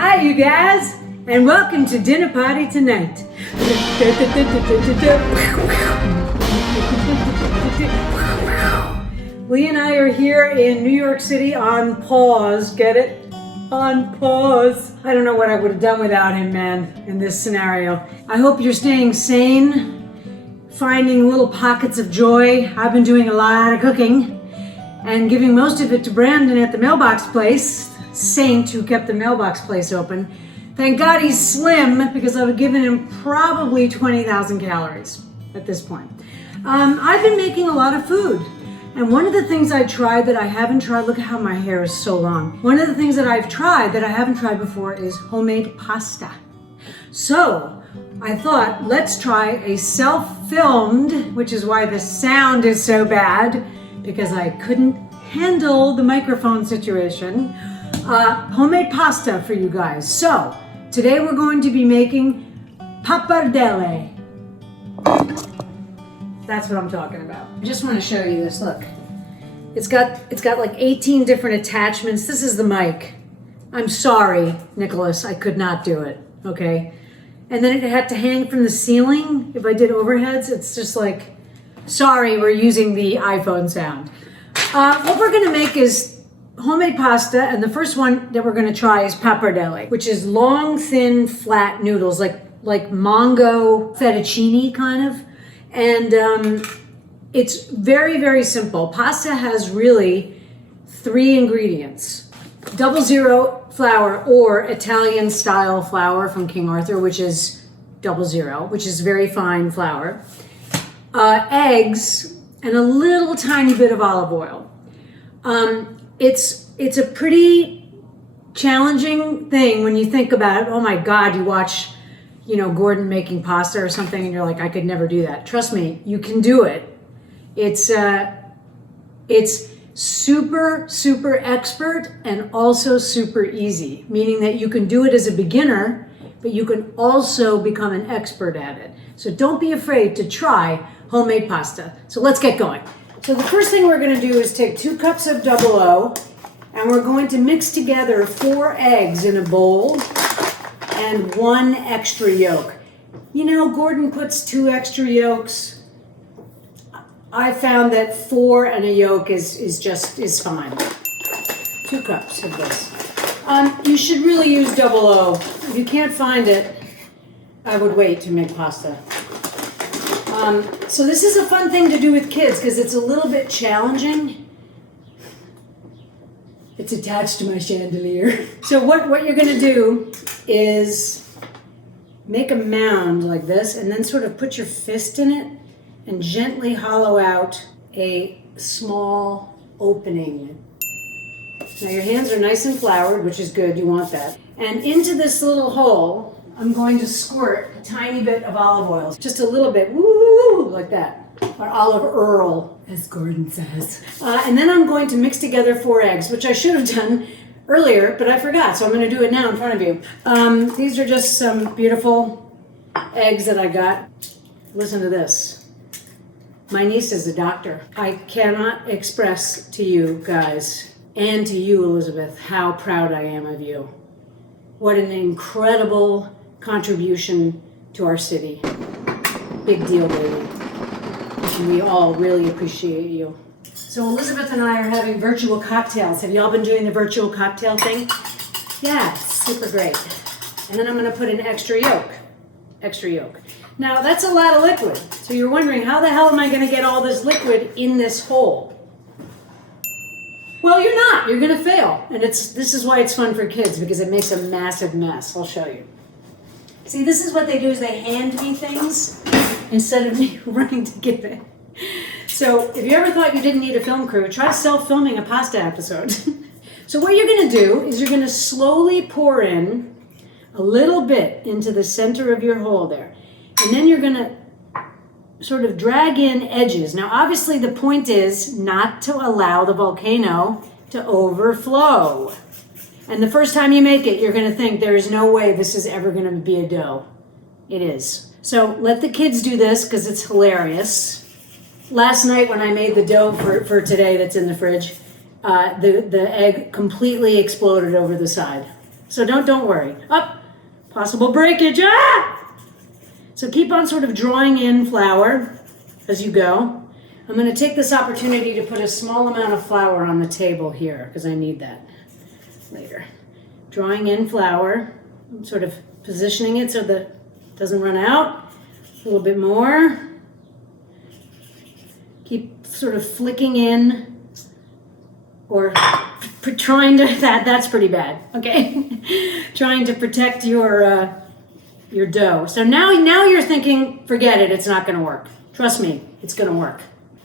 Hi, you guys, and welcome to dinner party tonight. Lee and I are here in New York City on pause. Get it? On pause. I don't know what I would have done without him, man, in this scenario. I hope you're staying sane, finding little pockets of joy. I've been doing a lot of cooking and giving most of it to Brandon at the mailbox place, Saint, who kept the mailbox place open. Thank God he's slim, because I've given him probably 20,000 calories at this point. I've been making a lot of food. And one of the things I tried that I haven't tried, look at how my hair is so long. One of the things that I've tried that I haven't tried before is homemade pasta. So I thought, let's try a self-filmed, which is why the sound is so bad, because I couldn't handle the microphone situation. Homemade pasta for you guys. So today we're going to be making pappardelle. That's what I'm talking about. I just want to show you this. Look, it's got like 18 different attachments. This is the mic. I'm sorry, Nicholas, I could not do it. Okay, and then it had to hang from the ceiling. If I did overheads, it's just like, sorry, we're using the iPhone sound. What we're gonna make is homemade pasta, and the first one that we're gonna try is pappardelle, which is long, thin, flat noodles, like mango fettuccine kind of. And it's very, very simple. Pasta has really 3 ingredients: 00 flour, or Italian style flour from King Arthur, which is 00, which is very fine flour, eggs, and a little tiny bit of olive oil. It's a pretty challenging thing when you think about it. Oh my God, you watch, Gordon making pasta or something, and you're like, I could never do that. Trust me, you can do it. It's super, super expert and also super easy, meaning that you can do it as a beginner, but you can also become an expert at it. So don't be afraid to try homemade pasta. So let's get going. So the first thing we're going to do is take 2 cups of 00, and we're going to mix together 4 eggs in a bowl and 1 extra yolk. Gordon puts 2 extra yolks. I found that 4 and a yolk is fine. 2 cups of this. You should really use 00. If you can't find it, I would wait to make pasta. So this is a fun thing to do with kids because it's a little bit challenging. It's attached to my chandelier. So what you're gonna do is make a mound like this, and then sort of put your fist in it and gently hollow out a small opening. Now your hands are nice and floured, which is good, you want that. And into this little hole, I'm going to squirt a tiny bit of olive oil. Just a little bit, woo, like that. Or olive oil, as Gordon says. And then I'm going to mix together 4 eggs, which I should have done earlier, but I forgot, so I'm going to do it now in front of you. These are just some beautiful eggs that I got. Listen to this. My niece is a doctor. I cannot express to you guys, and to you, Elizabeth, how proud I am of you. What an incredible contribution to our city. Big deal, baby. And we all really appreciate you. So Elizabeth and I are having virtual cocktails. Have you all been doing the virtual cocktail thing? Yeah, it's super great. And then I'm going to put an extra yolk. Extra yolk. Now that's a lot of liquid. So you're wondering, how the hell am I going to get all this liquid in this hole? Well, you're not. You're going to fail. And this is why it's fun for kids, because it makes a massive mess. I'll show you. See, this is what they do, is they hand me things instead of me running to get it. So if you ever thought you didn't need a film crew, try self-filming a pasta episode. So what you're going to do is you're going to slowly pour in a little bit into the center of your hole there. And then you're going to sort of drag in edges. Now, obviously, the point is not to allow the volcano to overflow. And the first time you make it, you're going to think there is no way this is ever going to be a dough. It is. So let the kids do this because it's hilarious. Last night when I made the dough for today that's in the fridge, the egg completely exploded over the side. So don't worry. Up, possible breakage. Ah! So keep on sort of drawing in flour as you go. I'm going to take this opportunity to put a small amount of flour on the table here because I need that later. Drawing in flour, I'm sort of positioning it so that it doesn't run out. A little bit more. Keep sort of flicking in or trying to, that's pretty bad, okay? Trying to protect your dough. So now you're thinking, forget it, it's not gonna work. Trust me, it's gonna work.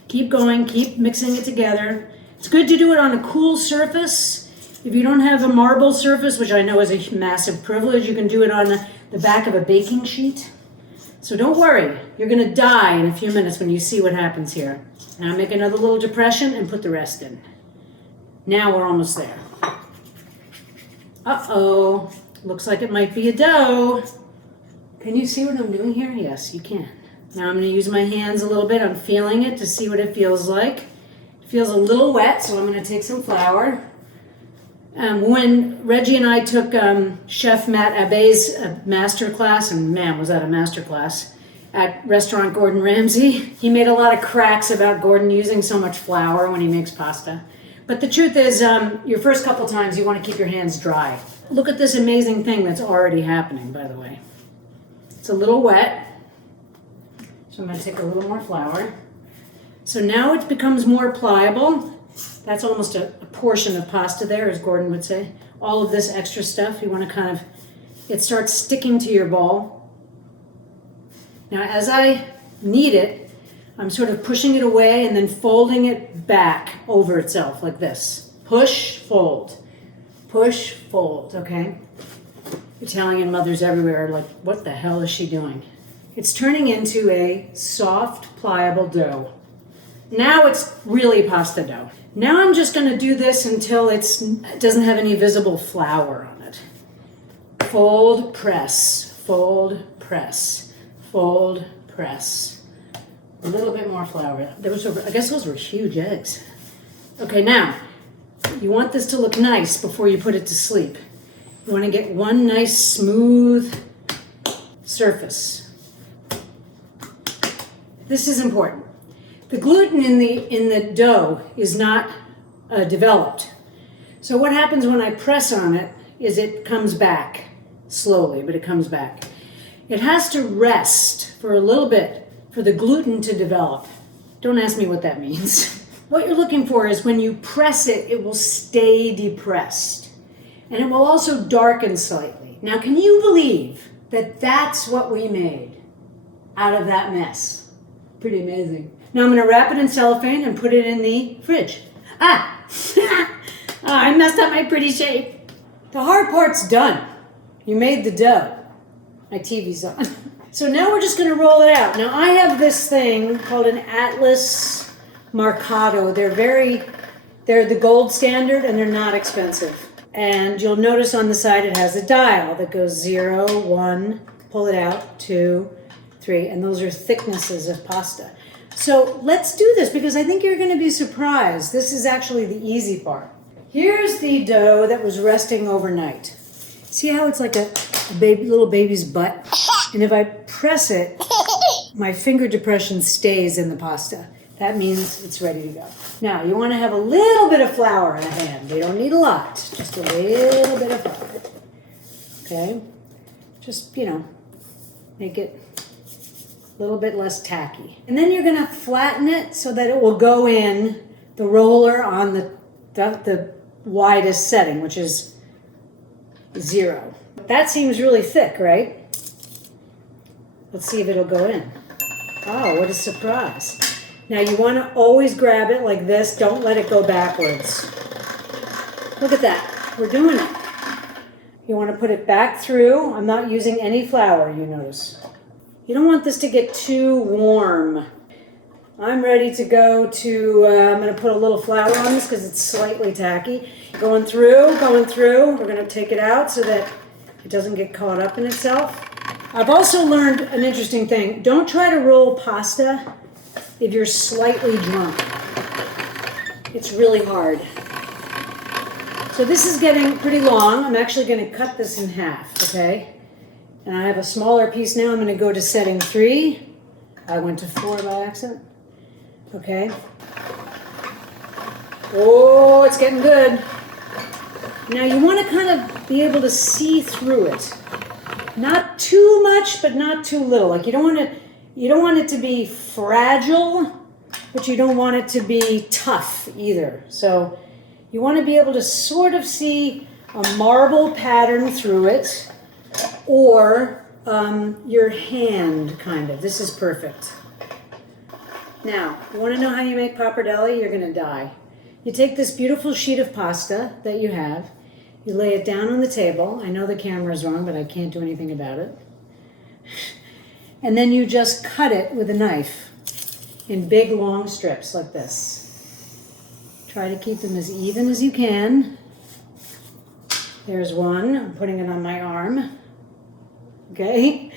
Keep going, keep mixing it together. It's good to do it on a cool surface. If you don't have a marble surface, which I know is a massive privilege, you can do it on the back of a baking sheet. So don't worry, you're gonna die in a few minutes when you see what happens here. Now make another little depression and put the rest in. Now we're almost there. Uh-oh, looks like it might be a dough. Can you see what I'm doing here? Yes, you can. Now I'm gonna use my hands a little bit. I'm feeling it to see what it feels like. It feels a little wet, so I'm gonna take some flour. When Reggie and I took Chef Matt Abe's master class, and man, was that a master class, at restaurant Gordon Ramsay, he made a lot of cracks about Gordon using so much flour when he makes pasta. But the truth is, your first couple times you want to keep your hands dry. Look at this amazing thing that's already happening, by the way. It's a little wet, so I'm going to take a little more flour. So now it becomes more pliable. That's almost a portion of pasta there, as Gordon would say. All of this extra stuff, you want to kind of, it starts sticking to your ball. Now as I knead it, I'm sort of pushing it away and then folding it back over itself like this. Push, fold, okay? Italian mothers everywhere are like, what the hell is she doing? It's turning into a soft, pliable dough. Now it's really pasta dough. Now I'm just gonna do this until it doesn't have any visible flour on it. Fold, press, fold, press, fold, press. A little bit more flour. I guess those were huge eggs. Okay, now, you want this to look nice before you put it to sleep. You want to get one nice smooth surface. This is important. The gluten in the dough is not developed. So what happens when I press on it is it comes back slowly, but it comes back. It has to rest for a little bit for the gluten to develop. Don't ask me what that means. What you're looking for is when you press it, it will stay depressed. And it will also darken slightly. Now, can you believe that that's what we made out of that mess? Pretty amazing. Now I'm gonna wrap it in cellophane and put it in the fridge. I messed up my pretty shape. The hard part's done. You made the dough. My TV's on. So now we're just gonna roll it out. Now I have this thing called an Atlas Marcato. They're the gold standard and they're not expensive. And you'll notice on the side it has a dial that goes 0, 1, pull it out, 2, 3, and those are thicknesses of pasta. So let's do this because I think you're gonna be surprised. This is actually the easy part. Here's the dough that was resting overnight. See how it's like a little baby's butt? And if I press it, my finger depression stays in the pasta. That means it's ready to go. Now, you want to have a little bit of flour in the hand. You don't need a lot, just a little bit of flour. Okay? Just, make it a little bit less tacky. And then you're going to flatten it so that it will go in the roller on the widest setting, which is 0. That seems really thick, right? Let's see if it'll go in. Oh, what a surprise. Now you want to always grab it like this. Don't let it go backwards. Look at that. We're doing it. You want to put it back through. I'm not using any flour, you notice. You don't want this to get too warm. I'm ready to go to, I'm going to put a little flour on this because it's slightly tacky. Going through. We're going to take it out so that it doesn't get caught up in itself. I've also learned an interesting thing. Don't try to roll pasta if you're slightly drunk. It's really hard. So this is getting pretty long. I'm actually going to cut this in half, okay? And I have a smaller piece now. I'm going to go to setting 3. I went to 4 by accident. Okay. Oh, it's getting good. Now you want to kind of be able to see through it. Not too much, but not too little. Like you don't want it to be fragile, but you don't want it to be tough either. So you want to be able to sort of see a marble pattern through it, or your hand, kind of. This is perfect. Now, you want to know how you make pappardelle? You're going to die. You take this beautiful sheet of pasta that you have, you lay it down on the table. I know the camera's wrong, but I can't do anything about it. And then you just cut it with a knife in big, long strips like this. Try to keep them as even as you can. There's one. I'm putting it on my arm. Okay?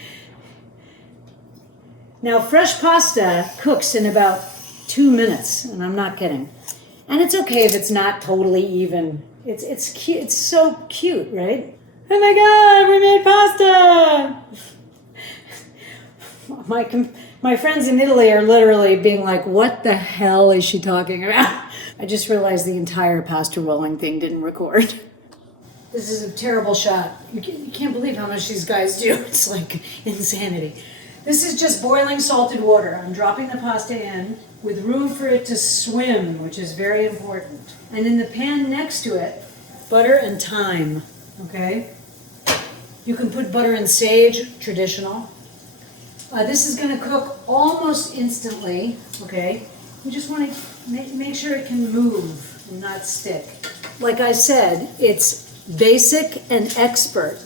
Now, fresh pasta cooks in about 2 minutes, and I'm not kidding. And it's okay if it's not totally even. It's cute. It's so cute, right? Oh my God, we made pasta! My friends in Italy are literally being like, what the hell is she talking about? I just realized the entire pasta rolling thing didn't record. This is a terrible shot. You can't believe how much these guys do. It's like insanity. This is just boiling salted water. I'm dropping the pasta in with room for it to swim, which is very important. And in the pan next to it, butter and thyme, okay? You can put butter and sage, traditional. This is gonna cook almost instantly, okay? You just wanna make sure it can move and not stick. Like I said, it's basic and expert,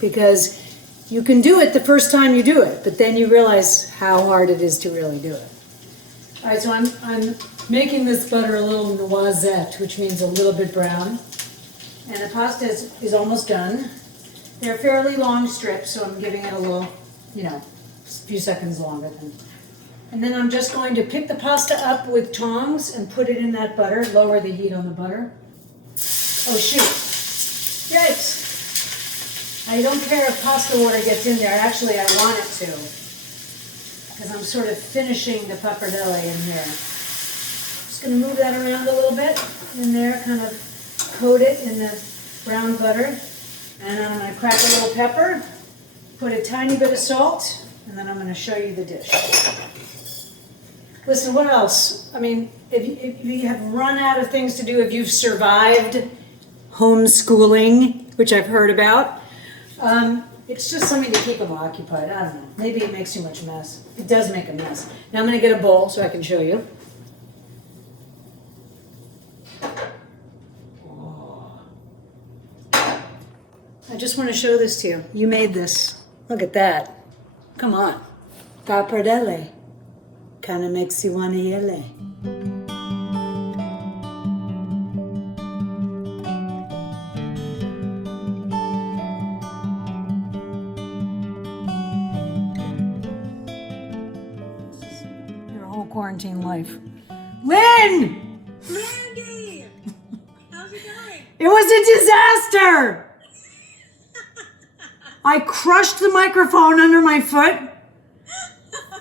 because you can do it the first time you do it, but then you realize how hard it is to really do it. All right, so I'm making this butter a little noisette, which means a little bit brown. And the pasta is almost done. They're fairly long strips, so I'm giving it a little, a few seconds longer than. And then I'm just going to pick the pasta up with tongs and put it in that butter, lower the heat on the butter. Oh shoot, yikes. I don't care if pasta water gets in there. Actually, I want it to, because I'm sort of finishing the pappardelle in here. Just going to move that around a little bit in there, kind of coat it in the brown butter. And I'm going to crack a little pepper, put a tiny bit of salt, and then I'm going to show you the dish. Listen, what else? I mean, if you have run out of things to do, if you've survived homeschooling, which I've heard about, it's just something to keep them occupied. I don't know. Maybe it makes too much mess. It does make a mess. Now I'm going to get a bowl so I can show you. Oh. I just want to show this to you. You made this. Look at that. Come on. Pappardelle. Kind of makes you want to yell. Quarantine life. Lynn! Mandy! How's it going? It was a disaster! I crushed the microphone under my foot.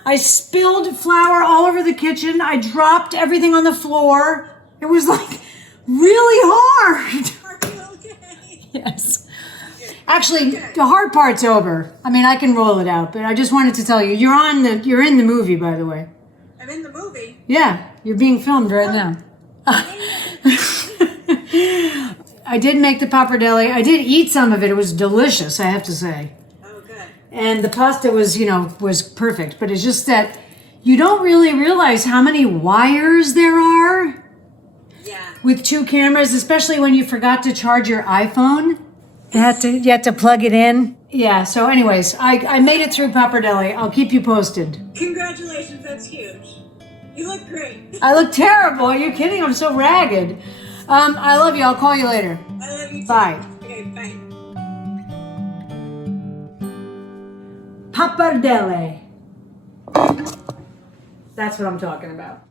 I spilled flour all over the kitchen. I dropped everything on the floor. It was like really hard. Are you okay? Yes. Actually, the hard part's over. I mean, I can roll it out, but I just wanted to tell you, you're in the movie, by the way. I'm in the movie. Yeah, you're being filmed right now. I did make the pappardelle. I did eat some of it. It was delicious, I have to say. Oh, good. And the pasta was, was perfect. But it's just that you don't really realize how many wires there are. Yeah. With 2 cameras, especially when you forgot to charge your iPhone. You had to plug it in. Yeah, so anyways, I made it through pappardelle. I'll keep you posted. Congratulations, that's huge. You look great. I look terrible. Are you kidding? I'm so ragged. I love you. I'll call you later. I love you too. Bye. Okay, bye. Pappardelle. That's what I'm talking about.